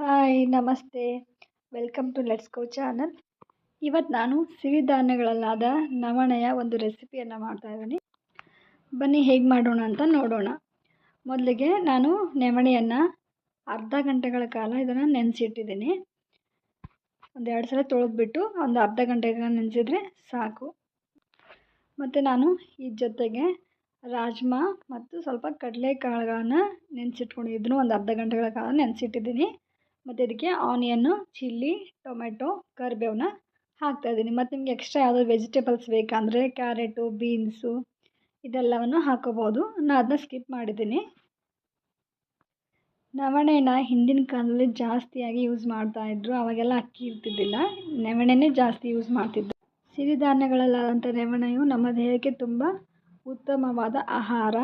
Hi, ನಮಸ್ತೆ. Welcome to let's go channel. ಇವತ್ತು ನಾನು ಸಿರಿಧಾನ್ಯಗಳಲ್ಲಾದ ನವಣೆಯ ಒಂದು ರೆಸಿಪಿಯನ್ನು ಮಾಡ್ತಾಯಿದ್ದೀನಿ ಬನ್ನಿ, ಹೇಗೆ ಮಾಡೋಣ ಅಂತ ನೋಡೋಣ. ಮೊದಲಿಗೆ ನಾನು ನವಣೆಯನ್ನು ಅರ್ಧ ಗಂಟೆಗಳ ಕಾಲ ಇದನ್ನು ನೆನೆಸಿಟ್ಟಿದ್ದೀನಿ. ಒಂದು ಎರಡು ಸಲ ತೊಳೆದ್ಬಿಟ್ಟು ಒಂದು ಅರ್ಧ ಗಂಟೆಗಳ ನೆನೆಸಿದರೆ ಸಾಕು. ಮತ್ತು ನಾನು ಈ ಜೊತೆಗೆ ರಾಜ್ಮಾ ಮತ್ತು ಸ್ವಲ್ಪ ಕಡಲೆಕಾಳುಗಳನ್ನು ನೆನೆಸಿಟ್ಕೊಂಡಿದ್ದನ್ನು ಒಂದು ಅರ್ಧ ಗಂಟೆಗಳ ಕಾಲ ನೆನೆಸಿಟ್ಟಿದ್ದೀನಿ. ಮತ್ತು ಇದಕ್ಕೆ ಆನಿಯನ್ನು ಚಿಲ್ಲಿ ಟೊಮೆಟೊ ಕರಿಬೇವನ್ನ ಹಾಕ್ತಾಯಿದ್ದೀನಿ ಮತ್ತು ನಿಮಗೆ ಎಕ್ಸ್ಟ್ರಾ ಯಾವುದೋ ವೆಜಿಟೇಬಲ್ಸ್ ಬೇಕಂದರೆ ಕ್ಯಾರೆಟು ಬೀನ್ಸು ಇದೆಲ್ಲವನ್ನು ಹಾಕೋಬೋದು. ನಾನು ಅದನ್ನ ಸ್ಕಿಪ್ ಮಾಡಿದ್ದೀನಿ. ನವಣೆನ ಹಿಂದಿನ ಕಾಲದಲ್ಲಿ ಜಾಸ್ತಿಯಾಗಿ ಯೂಸ್ ಮಾಡ್ತಾಯಿದ್ರು ಅವಾಗೆಲ್ಲ ಅಕ್ಕಿ ಇರ್ತಿದ್ದಿಲ್ಲ. ನವಣೆನೇ ಜಾಸ್ತಿ ಯೂಸ್ ಮಾಡ್ತಿದ್ರು. ಸಿರಿಧಾನ್ಯಗಳಲ್ಲಾದಂಥ ನವಣೆಯು ನಮ್ಮ ದೇಹಕ್ಕೆ ತುಂಬ ಉತ್ತಮವಾದ ಆಹಾರ.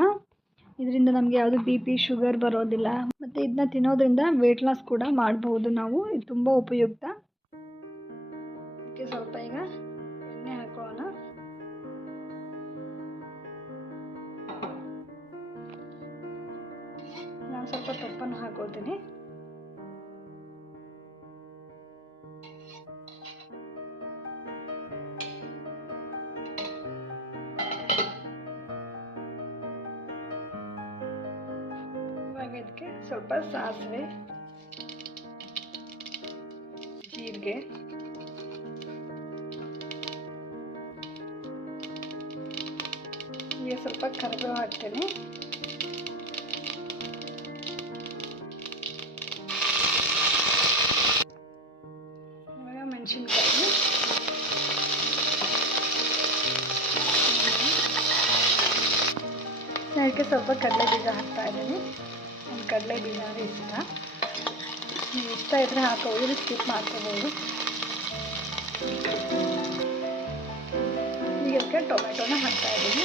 ಇದರಿಂದ ನಮಗೆ ಯಾವುದು ಬಿ ಪಿ ಶುಗರ್ ಬರೋದಿಲ್ಲ. ಮತ್ತು ಇದನ್ನ ತಿನ್ನೋದ್ರಿಂದ ವೆಯ್ಟ್ ಲಾಸ್ ಕೂಡ ಮಾಡ್ಬೋದು ನಾವು. ಇದು ತುಂಬ ಉಪಯುಕ್ತ. ಇದಕ್ಕೆ ಸ್ವಲ್ಪ ಈಗ ಎಣ್ಣೆ ಹಾಕೋಣ. ನಾನು ಸ್ವಲ್ಪ ತಪ್ಪನ್ನು ಹಾಕೋತೀನಿ. ಸ್ವಲ್ಪ ಸಾಸಿವೆ, ಜೀರಿಗೆ, ಈಗ ಸ್ವಲ್ಪ ಕರಿಬೇವು ಹಾಕ್ತೇನೆ. ಇವಾಗ ಮೆಣಸಿನ್ಕಾಯಿ. ಅದಕ್ಕೆ ಸ್ವಲ್ಪ ಕಡಲೆ ಬೀಜ ಹಾಕ್ತಾ ಇದ್ದೀನಿ. ಒಂದು ಕಡಲೆ ಬೀಜ ಅಂದರೆ ಇಷ್ಟ. ನೀವು ಇಷ್ಟ ಇದ್ದರೆ ಹಾಕೋಬೋದು ಸ್ಕಿಪ್ ಮಾಡ್ಕೋಬೋದು. ಈಗ ಅದಕ್ಕೆ ಟೊಮೆಟೊನ ಹಾಕ್ತಾ ಇದ್ದೀನಿ.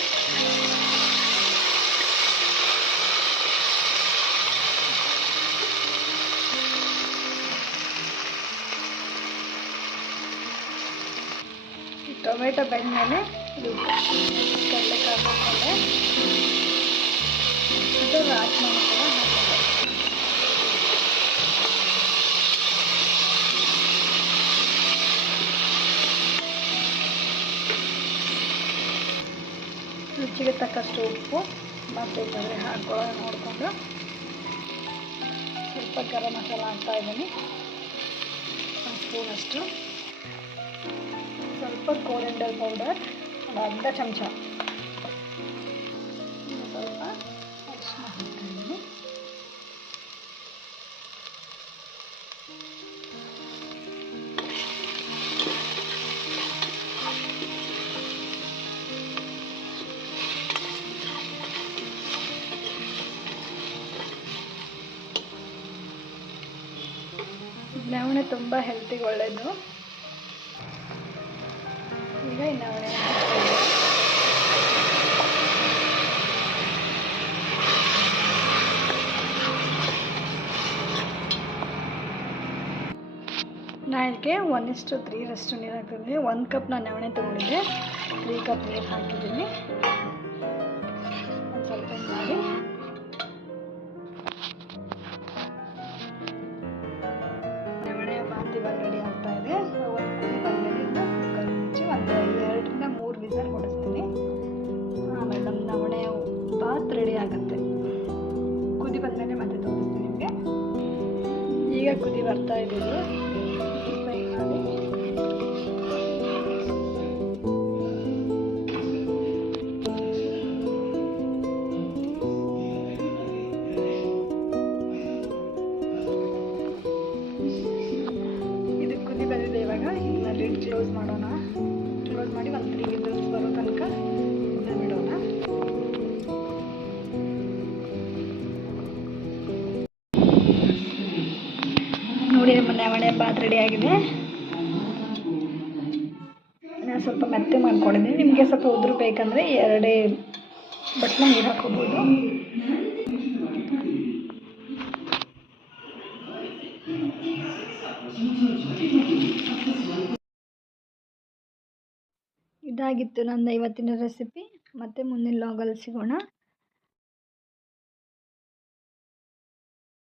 ಟೊಮೆಟೊ ಬೆಂದಮೇಲೆ ಇದು ಕಡಲೆಕಾಳು ಹಾಕ್ಕೊಂಡೆ. ಮತ್ತು ರಾಜ್ಮಾ ಕೂಡ ರುಚಿಗೆ ತಕ್ಕಷ್ಟು ಉಪ್ಪು ಮತ್ತು ಇದರಲ್ಲಿ ಹಾಕೊಳ್ಳೋ ನೋಡಿಕೊಂಡು. ಸ್ವಲ್ಪ ಗರಂ ಮಸಾಲ ಹಾಕ್ತಾ ಇದ್ದೀನಿ. ಒಂದು ಸ್ಪೂನಷ್ಟು ಸ್ವಲ್ಪ ಕೋರಿಯಂಡರ್ ಪೌಡರ್ ಒಂದು ಅರ್ಧ ಚಮಚ. ನವಣೆ ತುಂಬ ಹೆಲ್ತಿಗೆ ಒಳ್ಳೆಯದು ಈಗ ಈ ನವಣೆ ನಾ ಇದಕ್ಕೆ ಒನ್ ಇಷ್ಟು ತ್ರೀರಷ್ಟು ನೀರು ಹಾಕ್ತಿದ್ದೀನಿ ಒಂದು ಕಪ್ ನಾನು ನವಣೆ ತೊಗೊಂಡಿದ್ದೆ. ತ್ರೀ ಕಪ್ ನೀರು ಹಾಕಿದ್ದೀನಿ ಇವಾಗ ರೆಡಿ ಆಗ್ತಾ ಇದೆ. ಒಂದು ಕುದಿ ಬಂದಮೇಲೆ ಕುಕ್ಕರ್ ಮುಚ್ಚಿ ಒಂದು ಎರಡರಿಂದ ಮೂರು ವಿಸಲ್ ಹೊಡಿಸ್ತೀನಿ ಆಮೇಲೆ ನಮ್ಮ ನವಣೆ ಬಾತ್ ರೆಡಿ ಆಗುತ್ತೆ. ಕುದಿ ಬಂದಮೇಲೆ ಮತ್ತೆ ತೋರಿಸ್ತೀನಿ ನಿಮಗೆ. ಈಗ ಕುದಿ ಬರ್ತಾ ಇದ್ದೀವಿ. ನೋಡಿ ನಮ್ಮ ಮನೆ ಬಾತ್ ರೆಡಿ ಆಗಿದೆ. ನಾನು ಸ್ವಲ್ಪ ಮೆತ್ತೆ ಮಾಡ್ಕೊಂಡಿದ್ದೀನಿ. ನಿಮಗೆ ಸ್ವಲ್ಪ ಉದುರು ಬೇಕಂದರೆ ಎರಡೇ ಬಟ್ಲ ನೀರು ಹಾಕೋಬೋದು ಇದಾಗಿತ್ತು ನನ್ನ ಇವತ್ತಿನ ರೆಸಿಪಿ ಮತ್ತೆ ಮುಂದಿನ ಲಾಗಲ್ಲಿ ಸಿಗೋಣ.